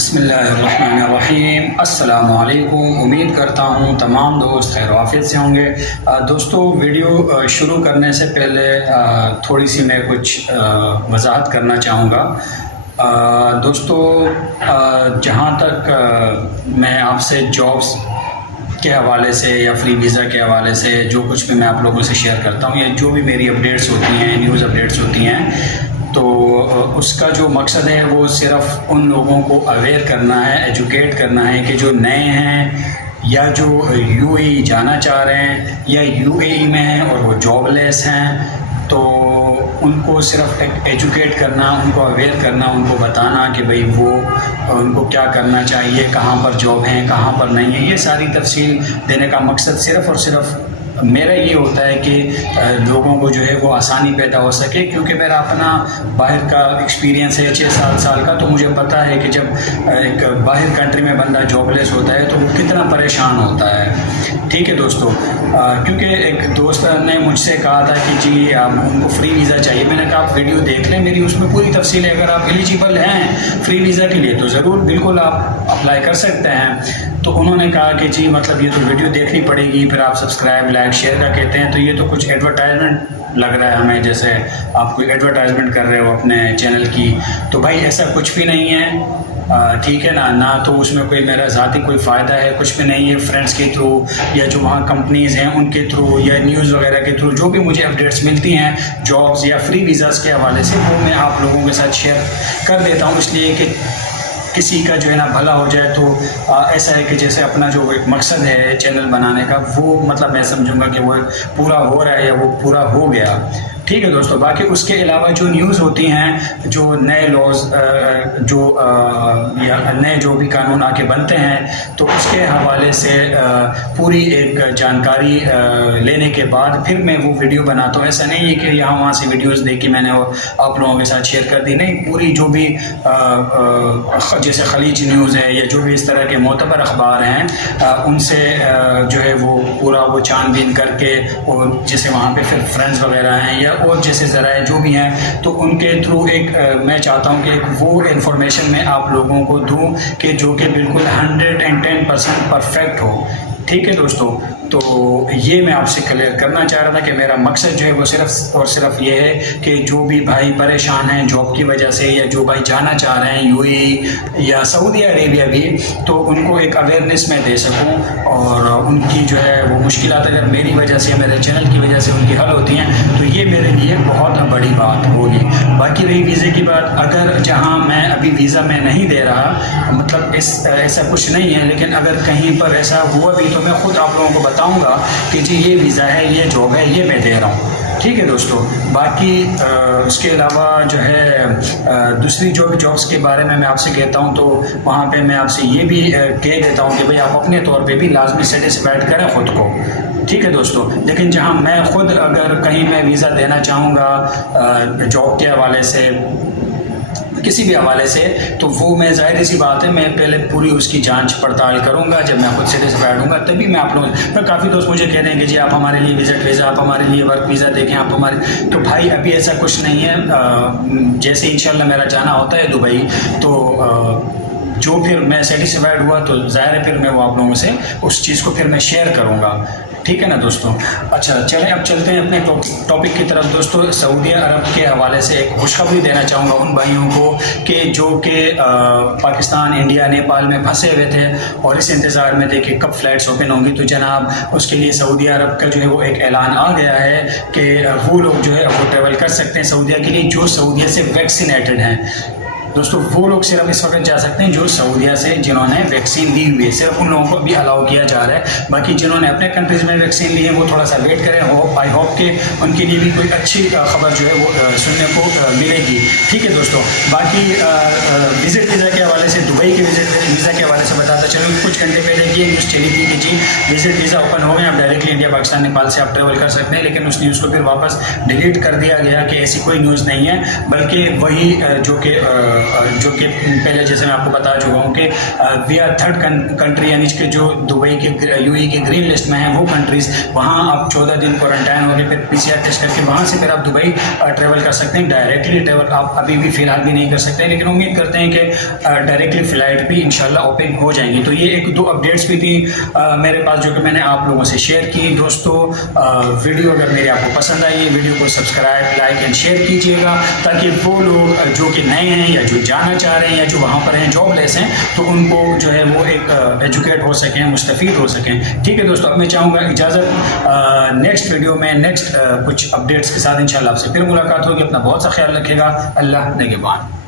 بسم اللہ الرحمن الرحیم۔ السلام علیکم۔ امید کرتا ہوں تمام دوست خیر و عافیت سے ہوں گے۔ دوستو، ویڈیو شروع کرنے سے پہلے تھوڑی سی میں کچھ وضاحت کرنا چاہوں گا۔ دوستو، جہاں تک میں آپ سے جابس کے حوالے سے یا فری ویزا کے حوالے سے جو کچھ بھی میں آپ لوگوں سے شیئر کرتا ہوں یا جو بھی میری اپڈیٹس ہوتی ہیں، نیوز اپڈیٹس ہوتی ہیں، تو اس کا جو مقصد ہے وہ صرف ان لوگوں کو اویئر کرنا ہے، ایجوکیٹ کرنا ہے کہ جو نئے ہیں یا جو یو اے ای جانا چاہ رہے ہیں یا یو اے ای میں ہیں اور وہ جاب لیس ہیں، تو ان کو صرف ایجوکیٹ کرنا، ان کو اویئر کرنا، ان کو بتانا کہ بھئی وہ ان کو کیا کرنا چاہیے، کہاں پر جاب ہیں، کہاں پر نہیں ہے۔ یہ ساری تفصیل دینے کا مقصد صرف اور صرف میرا یہ ہوتا ہے کہ لوگوں کو جو ہے وہ آسانی پیدا ہو سکے، کیونکہ میرا اپنا باہر کا ایکسپیرینس ہے 6-7 سال کا، تو مجھے پتہ ہے کہ جب ایک باہر کنٹری میں بندہ جاب لیس ہوتا ہے تو وہ کتنا پریشان ہوتا ہے۔ ٹھیک ہے دوستو، کیونکہ ایک دوست نے مجھ سے کہا تھا کہ جی ان کو فری ویزا چاہیے۔ میں نے کہا آپ ویڈیو دیکھ لیں، میری اس میں پوری تفصیل ہے۔ اگر آپ ایلیجیبل ہیں فری ویزا کے لیے تو ضرور بالکل آپ اپلائی کر سکتے ہیں۔ تو انہوں نے کہا کہ جی مطلب یہ تو ویڈیو دیکھنی پڑے گی، پھر آپ سبسکرائب لائک شیئر کا کہتے ہیں، تو یہ تو کچھ ایڈورٹائزمنٹ لگ رہا ہے ہمیں، جیسے آپ کوئی ایڈورٹائزمنٹ کر رہے ہو اپنے چینل کی۔ تو بھائی ایسا کچھ بھی نہیں ہے، ٹھیک ہے نا، نہ تو اس میں کوئی میرا ذاتی کوئی فائدہ ہے، کچھ بھی نہیں ہے۔ فرینڈس کے تھرو یا جو وہاں کمپنیز ہیں ان کے تھرو یا نیوز وغیرہ کے تھرو جو بھی مجھے اپڈیٹس ملتی ہیں جابس یا فری ویزاز کے حوالے سے، وہ میں آپ لوگوں کے ساتھ شیئر کر دیتا ہوں، اس لیے کہ کسی کا جو ہے نا بھلا ہو جائے۔ تو ایسا ہے کہ جیسے اپنا جو ایک مقصد ہے چینل بنانے کا، وہ مطلب میں سمجھوں گا کہ وہ پورا ہو رہا ہے یا وہ پورا ہو گیا۔ ٹھیک ہے دوستو، باقی اس کے علاوہ جو نیوز ہوتی ہیں، جو نئے لاز جو یا نئے جو بھی قانون آ کے بنتے ہیں، تو اس کے حوالے سے پوری ایک جانکاری لینے کے بعد پھر میں وہ ویڈیو بناتا ہوں۔ ایسا نہیں ہے کہ یہاں وہاں سے ویڈیوز دیکھ کے میں نے آپ لوگوں کے ساتھ شیئر کر دی، نہیں، پوری جو بھی جیسے خلیج نیوز ہے یا جو بھی اس طرح کے معتبر اخبار ہیں، ان سے جو ہے وہ پورا وہ چھان بین کر کے، اور جیسے وہاں پہ پھر فرینڈز وغیرہ ہیں یا اور جیسے ذرائع جو بھی ہیں، تو ان کے تھرو ایک میں چاہتا ہوں کہ ایک وہ انفارمیشن میں آپ لوگوں کو دوں کہ جو کہ بالکل 110% پرفیکٹ ہو۔ ٹھیک ہے دوستو، تو یہ میں آپ سے کلیئر کرنا چاہ رہا تھا کہ میرا مقصد جو ہے وہ صرف اور صرف یہ ہے کہ جو بھی بھائی پریشان ہیں جاب کی وجہ سے، یا جو بھائی جانا چاہ رہے ہیں یو اے ای یا سعودی عربیہ بھی، تو ان کو ایک اویئرنیس میں دے سکوں، اور ان کی جو ہے وہ مشکلات اگر میری وجہ سے یا میرے چینل کی وجہ سے ان کی حل ہوتی ہیں، تو یہ میرے لیے بہت بڑی بات ہوگی۔ باقی رہی ویزے کی بات، اگر جہاں میں ابھی ویزا میں نہیں دے رہا، مطلب ایسا کچھ نہیں ہے، لیکن اگر کہیں پر ایسا ہوا بھی تو میں خود آپ لوگوں کو بتاؤں گا کہ جی یہ ویزا ہے، یہ جاب ہے، یہ میں دے رہا ہوں۔ ٹھیک ہے دوستو، باقی اس کے علاوہ جو ہے دوسری جو بھی جابس کے بارے میں آپ سے کہتا ہوں، تو وہاں پہ میں آپ سے یہ بھی کہہ دیتا ہوں کہ بھئی آپ اپنے طور پہ بھی لازمی سیٹسفائڈ کریں خود کو۔ ٹھیک ہے دوستو، لیکن جہاں میں خود اگر کہیں میں ویزا دینا چاہوں گا جاب کے حوالے سے، کسی بھی حوالے سے، تو وہ میں ظاہر سی بات ہے میں پہلے پوری اس کی جانچ پڑتال کروں گا۔ جب میں خود سیٹسفائڈ ہوں گا تبھی میں آپ لوگوں، کافی دوست مجھے کہہ رہے ہیں کہ جی آپ ہمارے لیے وزٹ ویزا، آپ ہمارے لیے ورک ویزا دیکھیں، آپ ہمارے، تو بھائی ابھی ایسا کچھ نہیں ہے۔ جیسے انشاءاللہ میرا جانا ہوتا ہے دبئی، تو جو پھر میں سیٹسفائڈ ہوا تو ظاہر ہے پھر میں وہ آپ لوگوں سے اس چیز کو پھر میں شیئر کروں گا۔ ٹھیک ہے نا دوستوں؟ اچھا چلیں اب چلتے ہیں اپنے ٹاپک کی طرف۔ دوستوں، سعودی عرب کے حوالے سے ایک خوشخبری دینا چاہوں گا ان بھائیوں کو کہ جو کہ پاکستان، انڈیا، نیپال میں پھنسے ہوئے تھے اور اس انتظار میں تھے کہ کب فلائٹس اوپن ہوں گی، تو جناب اس کے لیے سعودی عرب کا جو ہے وہ ایک اعلان آ گیا ہے کہ وہ لوگ جو ہے وہ ٹریول کر سکتے ہیں سعودیہ کے لیے جو سعودیہ سے ویکسینیٹڈ ہیں۔ دوستو، وہ لوگ صرف اس وقت جا سکتے ہیں جو سعودیہ سے جنہوں نے ویکسین لی ہوئی ہے، صرف ان لوگوں کو بھی الاؤ کیا جا رہا ہے۔ باقی جنہوں نے اپنے کنٹریز میں ویکسین لی ہے وہ تھوڑا سا ویٹ کریں، آئی ہوپ کہ ان کے لیے بھی کوئی اچھی خبر جو ہے وہ سننے کو ملے گی۔ ٹھیک ہے دوستو، باقی وزٹ ویزا کے حوالے سے، دبئی کے وزٹ ویزا کے حوالے سے بتاتا چلو کچھ گھنٹے پہلے کی نیوز چلی تھی کہ جی ویزا اوپن ہو گئے، اب ڈائریکٹلی انڈیا پاکستان نیپال سے آپ ٹریول کر سکتے ہیں، لیکن اس نیوز کو پھر واپس ڈیلیٹ کر دیا گیا کہ ایسی کوئی نیوز نہیں ہے، بلکہ وہی جو کہ پہلے جیسے میں آپ کو بتا چکا ہوں کہ وی آر تھرڈ کنٹری، یعنی کہ جو دبئی کے یو اے کے گرین لسٹ میں ہیں وہ کنٹریز، وہاں آپ 14 دن کوارنٹائن ہو گئے، پھر PCR ٹیسٹ کر کے وہاں سے پھر آپ دبئی ٹریول کر سکتے ہیں۔ ڈائریکٹلی ٹریول آپ ابھی بھی فی الحال بھی نہیں کر سکتے، لیکن امید کرتے ہیں کہ ڈائریکٹلی فلائٹ بھی انشاءاللہ اوپن ہو جائیں گی۔ تو یہ ایک دو اپڈیٹس بھی تھی میرے پاس جو کہ میں نے آپ لوگوں سے شیئر کی۔ دوستو ویڈیو اگر میری آپ کو پسند آئی، ویڈیو کو سبسکرائب، لائک اینڈ شیئر کیجیے گا، تاکہ وہ لوگ جو کہ نئے ہیں یا جو جانا چاہ رہے ہیں یا جو وہاں پر ہیں جاب لیس ہیں، تو ان کو جو ہے وہ ایک ایجوکیٹ ہو سکیں، مستفید ہو سکیں۔ ٹھیک ہے دوستو، اب میں چاہوں گا اجازت، نیکسٹ ویڈیو میں نیکسٹ کچھ اپڈیٹس کے ساتھ انشاءاللہ آپ سے پھر ملاقات ہوگی۔ اپنا بہت سا خیال رکھے گا، اللہ نگہبان۔